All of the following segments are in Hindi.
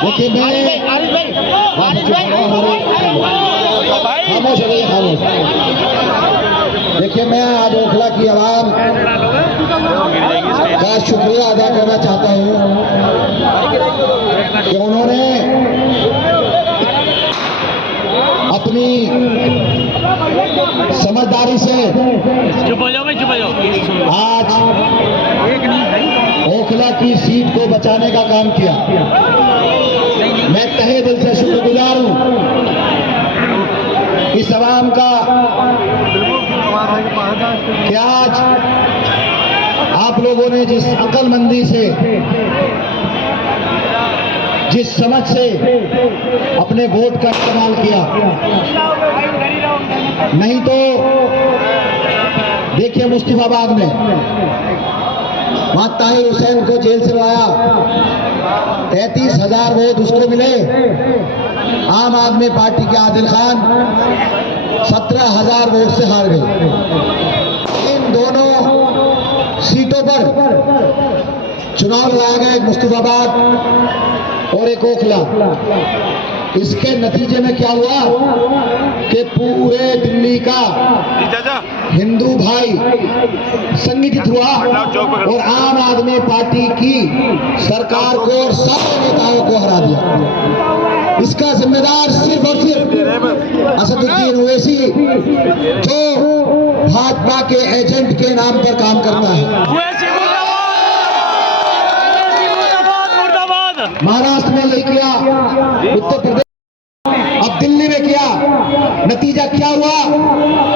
देखिए खामोश हो गई, खामोश। देखिए मैं आज ओखला की आवाम का शुक्रिया अदा करना चाहता हूँ कि उन्होंने अपनी समझदारी से आज ओखला की सीट को बचाने का काम किया। मैं तहे दिल से शुक्रगुजार हूं इस आवाम का कि आज आप लोगों ने जिस अक्लमंदी से, जिस समझ से अपने वोट का इस्तेमाल किया। नहीं तो देखिए मुस्तफाबाद में वहां ताहिर हुसैन को जेल से लाया, 33,000 वोट उसको मिले। आम आदमी पार्टी के आदिल खान 17,000 वोट से हार गए। इन दोनों सीटों पर चुनाव लड़ाया गया, एक मुस्तफाबाद और एक ओखला। इसके नतीजे में क्या हुआ कि पूरे दिल्ली का हिंदू भाई संगठित हुआ और आम आदमी पार्टी की सरकार को और सारे नेताओं को हरा दिया। इसका जिम्मेदार सिर्फ और सिर्फ असदुद्दीन ओवैसी, जो भाजपा के एजेंट के नाम पर काम करता है। महाराष्ट्र में ले किया, उत्तर प्रदेश, अब दिल्ली में किया। नतीजा क्या हुआ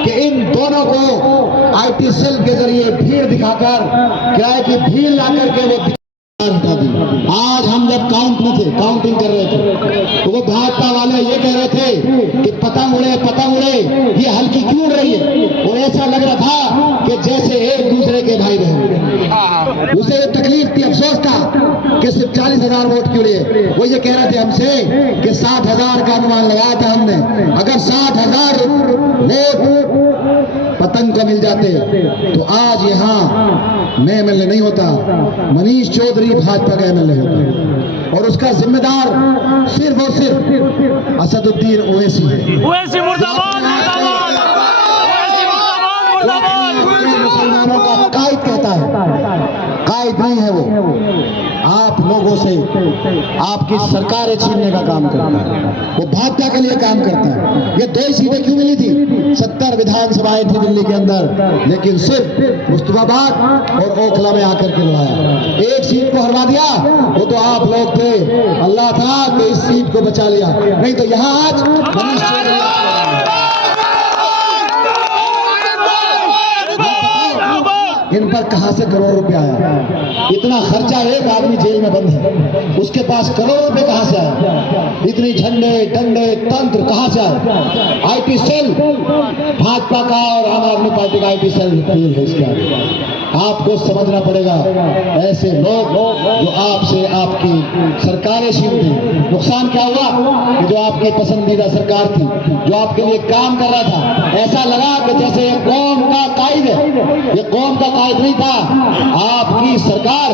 कि इन दोनों को आईटी सेल के जरिए भीड़ दिखाकर, क्या है कि भीड़ ला करके वो हटा दी। आज हम जब काउंटिंग कर रहे थे तो वो भाजपा वाले ये कह रहे थे कि पतंग उड़े, ये हल्की क्यों उड़ रही है। और ऐसा लग रहा था कि जैसे एक दूसरे के भाई बहन। उसे ये तकलीफ थी, अफसोस था कि सिर्फ 40,000 वोट क्यों लिए। वो ये कह रहे थे हमसे कि 60,000 का अनुमान लगाया था हमने। अगर 60,000 वोट पतंग को मिल जाते तो आज यहाँ मैं एमएलए नहीं होता, मनीष चौधरी भाजपा का एमएलए होता। और उसका जिम्मेदार सिर्फ और सिर्फ असदुद्दीन ओवैसी है। मुसलमानों का कायद कहता है, कायद नहीं है वो। आप लोगों से आपकी सरकारें छीनने का काम करता है, वो भाजपा के लिए काम करता है। ये 2 सीटें क्यों मिली थी? 70 विधानसभाएं थी दिल्ली के अंदर, लेकिन सिर्फ मुस्तफाबाद और ओखला में आकर के लड़ाया। एक सीट को हरवा दिया, वो तो आप लोग थे। अल्लाह था कि इस सीट को बचा लिया, नहीं तो यहाँ आज मनीष चौधरी। इन पर कहां से करोड़ रुपया आया? इतना खर्चा, एक आदमी जेल में बंद है, उसके पास करोड़ रुपए कहां से आए? इतनी झंडे डंडे तंत्र कहां से आए? आईटी सेल भाजपा का और आम आदमी पार्टी का आईटी सेल फेल है। इसके आगे आपको समझना पड़ेगा, ऐसे लोग जो आपसे आपकी सरकारें छीनते हैं। नुकसान क्या हुआ कि जो आपकी पसंदीदा सरकार थी, जो आपके लिए काम कर रहा था, ऐसा लगा कि जैसे ये कौम का कायद है। ये कौम का कायद नहीं था। आपकी सरकार,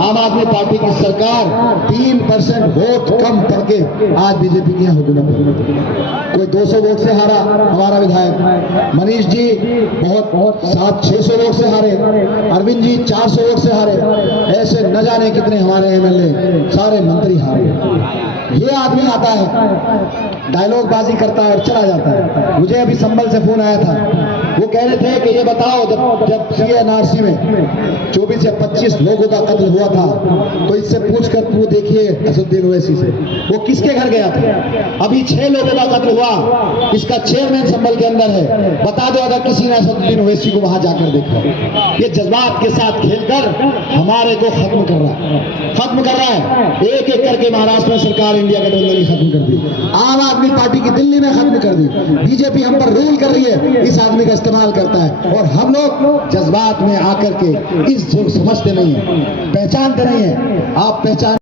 आम आदमी पार्टी की सरकार 3% वोट कम करके आज बीजेपी की हुकूमत है। कोई 200 वोट से हारा हमारा विधायक मनीष जी, बहुत 700-600 वोट से हारे। अरविंद जी 400 वोट से हारे। ऐसे न जाने कितने हमारे एमएलए, सारे मंत्री हारे। ये आदमी आता है, डायलॉग बाजी करता है और चला जाता है। मुझे अभी संभल से फोन आया था, वो कह रहे थे कि ये बताओ, जब CNRC में 24 या 25 लोगों का कत्ल हुआ था, तो इससे पूछकर वो देखिए असदुद्दीन ओवैसी से, वो किसके घर गया था? अभी 6 लोगों का कत्ल हुआ, इसका चेयरमैन संभल के अंदर है। बता दो अगर किसी ने असदुद्दीन ओवैसी को वहां जाकर देखा। ये जज्बात के साथ खेलकर हमारे को खत्म कर रहा है। एक एक करके महाराष्ट्र में सरकार इंडिया गठबंधन खत्म कर दी, आम आदमी पार्टी की दिल्ली में खत्म कर दी। बीजेपी हम पर रूल कर रही है, इस आदमी का इस्तेमाल करता है। और हम लोग जज्बात में आकर के इस जो समझते नहीं है, पहचानते नहीं है। आप पहचान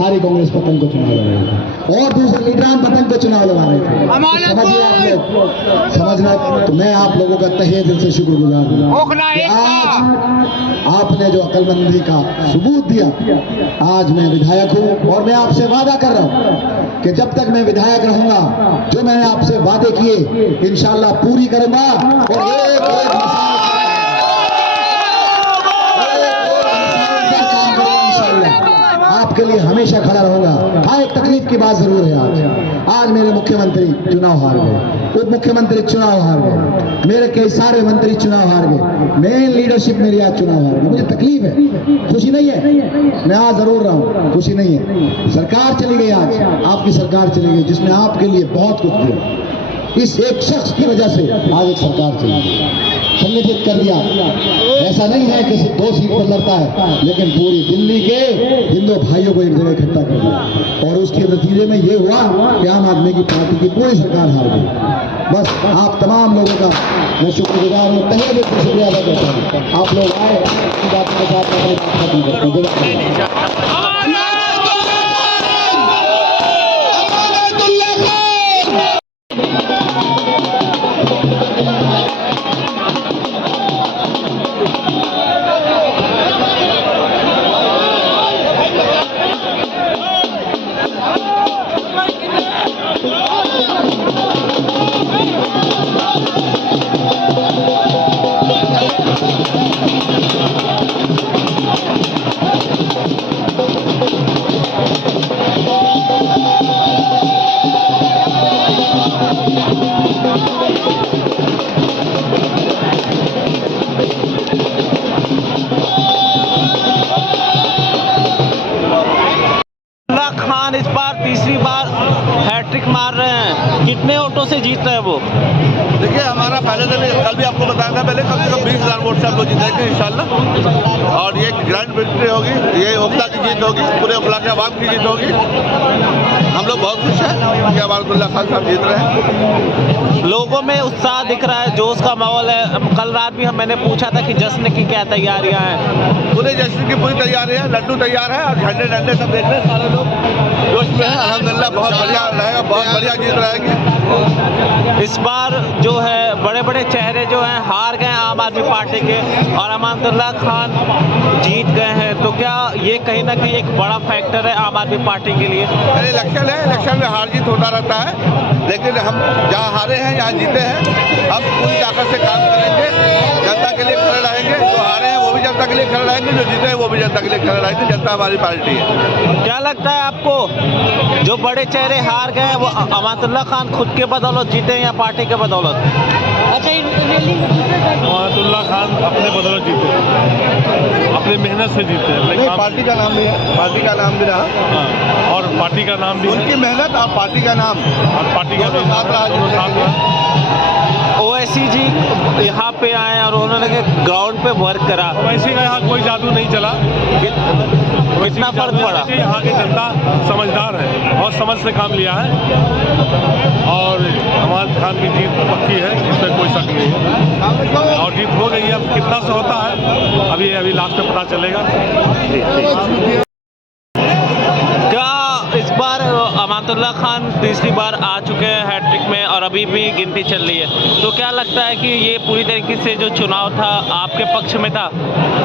सारी कांग्रेस पतंग को चुनाव लड़ा रही थी और दूसरे लीडरान पतंग को चुनाव लड़ा रहे थे। तो समझिए आप लोग, समझना। तो मैं आप लोगों का तहे दिल से शुक्रगुजार हूँ कि आज आपने जो अक्लमंदी का सबूत दिया। आज मैं विधायक हूँ और मैं आपसे वादा कर रहा हूँ कि जब तक मैं विधायक रहूंगा, जो मैंने आपसे वादे किए इंशाल्लाह पूरी करूंगा और एक आपके लिए हमेशा खड़ा रहूंगा। हाँ, एक तकलीफ की बात जरूर है। आज मेरे मुख्यमंत्री चुनाव हार गए, उप मुख्यमंत्री चुनाव हार गए, मेरे कई सारे मंत्री चुनाव हार गए, मेन लीडरशिप मेरी आज चुनाव हार गई। मुझे तकलीफ है, खुशी नहीं है। मैं आज जरूर रहा हूं, खुशी नहीं है। सरकार चली गई, आज आपकी सरकार चली गई जिसने आपके लिए बहुत कुछ दिया। इस एक शख्स की वजह से आज एक सरकार चली गई, संगठित कर दिया। ऐसा नहीं है कि सिर्फ 2 सीट पर लड़ता है, लेकिन पूरी दिल्ली के हिंदू भाइयों को एक जगह इकट्ठा कर दिया और उसके नतीजे में ये हुआ कि आम आदमी की पार्टी की पूरी सरकार हार गई। बस आप तमाम लोगों का मैं शुक्रगुजार हूँ, तहे दिल से शुक्रिया अदा करता हूँ। आप लोग आए, बातों के साथ मैं अपनी बात खत्म करता हूँ। खान इस बार तीसरी बार हैट्रिक मार रहे हैं, कितने वोटों से जीत रहे हैं वो? देखिए, हमारा पहले दिन कल भी आपको बताया था, पहले कम से कम 20,000 वोट से हम लोग जीतेंगे इंशाल्लाह। और ये ग्रैंड विक्ट्री होगी, ये ओखला की जीत होगी, पूरे ओखला के अवाम की जीत होगी। हम लोग बहुत खुश हैं कि अमानतुल्लाह खान साहब जीत रहे हैं। लोगों में उत्साह दिख रहा है, जोश का माहौल है। कल रात भी मैंने पूछा था कि जश्न की क्या तैयारियां हैं। पूरे जश्न की पूरी तैयारी है, लड्डू तैयार है और झंडे डंडे सब देख रहे हैं। सारे लोग जोश में है। अल्हम्दुलिल्लाह बहुत बढ़िया रहेगा, बहुत बढ़िया जीत रहेगी। इस बार जो है बड़े बड़े चेहरे जो हैं हार गए आम आदमी पार्टी के और अमानतुल्लाह खान जीत गए हैं, तो क्या ये कहीं ना कहीं एक बड़ा फैक्टर है आम आदमी पार्टी के लिए? इलेक्शन है, इलेक्शन में हार जीत होता रहता है, लेकिन हम जहाँ हारे हैं यहाँ जीते हैं। हम पूरी ताकत से काम करेंगे, जनता के लिए खड़े रहेंगे। जो हारे हैं वो भी जनता के लिए खड़े रहेंगे, जो जीते हैं वो भी जनता के लिए खड़े रहेंगे। जनता हमारी पार्टी है। क्या लगता है आपको, जो बड़े चेहरे हार गए वो अमानतुल्लाह खान खुद के बदौलत जीते हैं या पार्टी के बदौलत? अच्छा, अमानतुल्लाह खान अपने बदौलत जीते, अपनी मेहनत से जीते हैं। पार्टी का नाम भी है, पार्टी का नाम भी रहा और पार्टी का नाम भी, उनकी मेहनत और पार्टी का नाम और पार्टी का साथ रहा। ओवैसी जी यहाँ पे आए और उन्होंने ग्राउंड पे वर्क करा। ओवैसी का यहाँ कोई जादू नहीं चला। कितना फर्क पड़ा? यहाँ की जनता समझदार है, बहुत समझ से काम लिया है और अमान खान की जीत पक्की है, इसमें कोई शक नहीं है। और जीत हो गई है, अब कितना से होता है अभी लास्ट में पता चलेगा। इस बार अमानतुल्लाह खान तीसरी बार आ चुके हैं हैट्रिक में और अभी भी गिनती चल रही है, तो क्या लगता है कि ये पूरी तरीके से जो चुनाव था आपके पक्ष में था?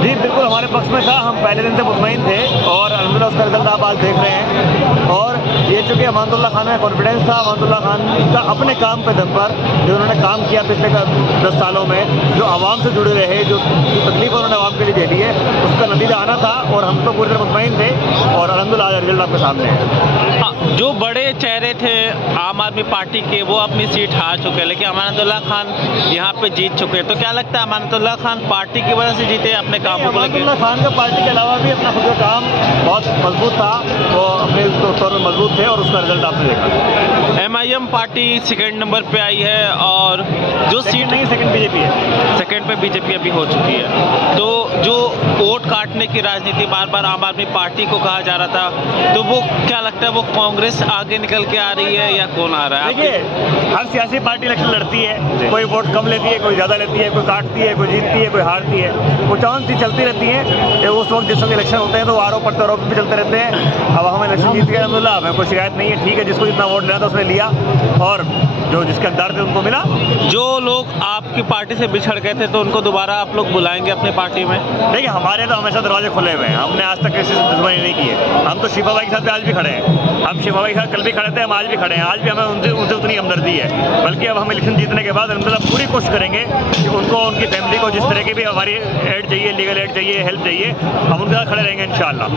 जी बिल्कुल हमारे पक्ष में था। हम पहले दिन से मुतमईन थे और अल्हम्दुलिल्लाह उसका रिजल्ट आप आज देख रहे हैं। और ये चूँकि अमानतुल्लाह खान में कॉन्फिडेंस था, अमानतुल्लाह खान का अपने काम पे दम पर जो उन्होंने काम किया पिछले 10 सालों में, जो आवाम से जुड़े रहे, जो तकलीफ उन्होंने आवाम के लिए झेली है, उसका नतीजा आना था और हम तो पूरी तरह मुतमईन थे और अल्हम्दुलिल्लाह आज रिजल्ट आपके सामने है। जो बड़े चेहरे थे आम आदमी पार्टी के वो अपनी सीट हार चुके हैं, लेकिन अमानतुल्लाह खान यहाँ पे जीत चुके हैं, तो क्या लगता है अमानतुल्लाह खान पार्टी की वजह से जीते अपने कामों को लेकर? अमानतुल्लाह खान का पार्टी के अलावा भी अपना खुद का काम बहुत मजबूत था, वो अपने तौर पर मजबूत थे और उसका रिजल्ट आपने देखा। MIM पार्टी सेकंड नंबर पे आई है और जो सीट नहीं, सेकंड बीजेपी है, सेकंड पे बीजेपी अभी हो चुकी है। तो जो वोट काटने की राजनीति बार बार आम आदमी पार्टी को कहा जा रहा था, तो वो क्या लगता है वो कांग्रेस आगे निकल के आ रही है या कौन आ रहा है? देखिए हर सियासी पार्टी इलेक्शन लड़ती है, कोई वोट कम लेती है, कोई ज़्यादा लेती है, कोई काटती है, कोई जीतती है, कोई हारती है, वो चौंसी चलती रहती है। उस वक्त जिस वक्त इलेक्शन होते हैं तो आरोप प्रत्यारोप भी चलते रहते हैं। अब हम इलेक्शन जीत गए अल्हम्दुलिल्लाह, हमें कोई शिकायत नहीं है, ठीक है, जिसको जितना वोट लेना था उसने लिया और जो जिसके हकदार थे उनको मिला। जो लोग आपकी पार्टी से बिछड़ गए थे तो उनको दोबारा आप लोग बुलाएंगे अपनी पार्टी में? देखिए, हमारे तो हमेशा दरवाजे खुले हुए हैं, हमने आज तक किसी से दुश्मनी नहीं की है। हम तो शिफा भाई के साथ भी आज भी खड़े हैं, हम शिफा भाई के साथ कल भी खड़े थे, हम आज भी खड़े हैं, आज भी हमें उनसे उतनी हमदर्दी है। बल्कि अब हम इलेक्शन जीतने के बाद अल्हम्दुलिल्लाह पूरी कोशिश करेंगे कि उनको, उनकी फैमिली को जिस तरह की भी हमारी एड चाहिए, लीगल एड चाहिए, हेल्प चाहिए, हम उनके साथ खड़े रहेंगे इंशाअल्लाह।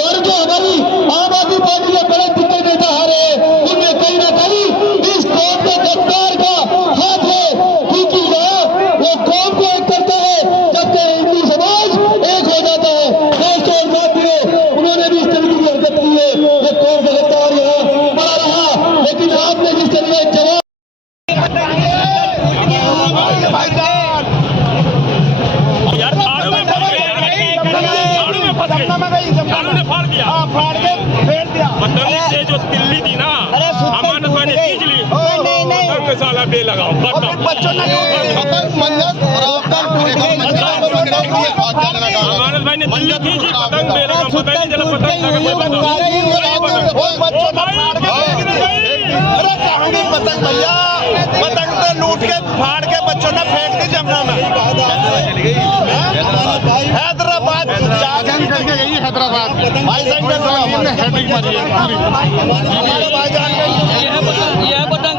और जो हमारी आम आदमी पार्टी के बड़े जितने नेता हारे उनमें कहीं ना कहीं इस कौम के गद्दार का हाथ है, क्योंकि वो कौम को एक करता है जबकि हिंदू समाज एक हो जाता है। दोस्तों और साथियों, उन्होंने भी इस तरीके की हरकत की है, ये कौम का गद्दार यहाँ पड़ा रहा, लेकिन आपने जिस तरीके जवाब से जो दिल्ली थी ना, अमानत मैंने खींच ली, साला बे लगाओ अमानत भाई ने दिल्ली खींची, पतंग बे लगाओ, पता नहीं चला पतंग भैया, पतंग तो लूट के फाड़ के बच्चों ने फेंक दी जमुना में। हैदराबाद करके गई, हैदराबाद भाई साहब ने हैट्रिक मारी है। ये बता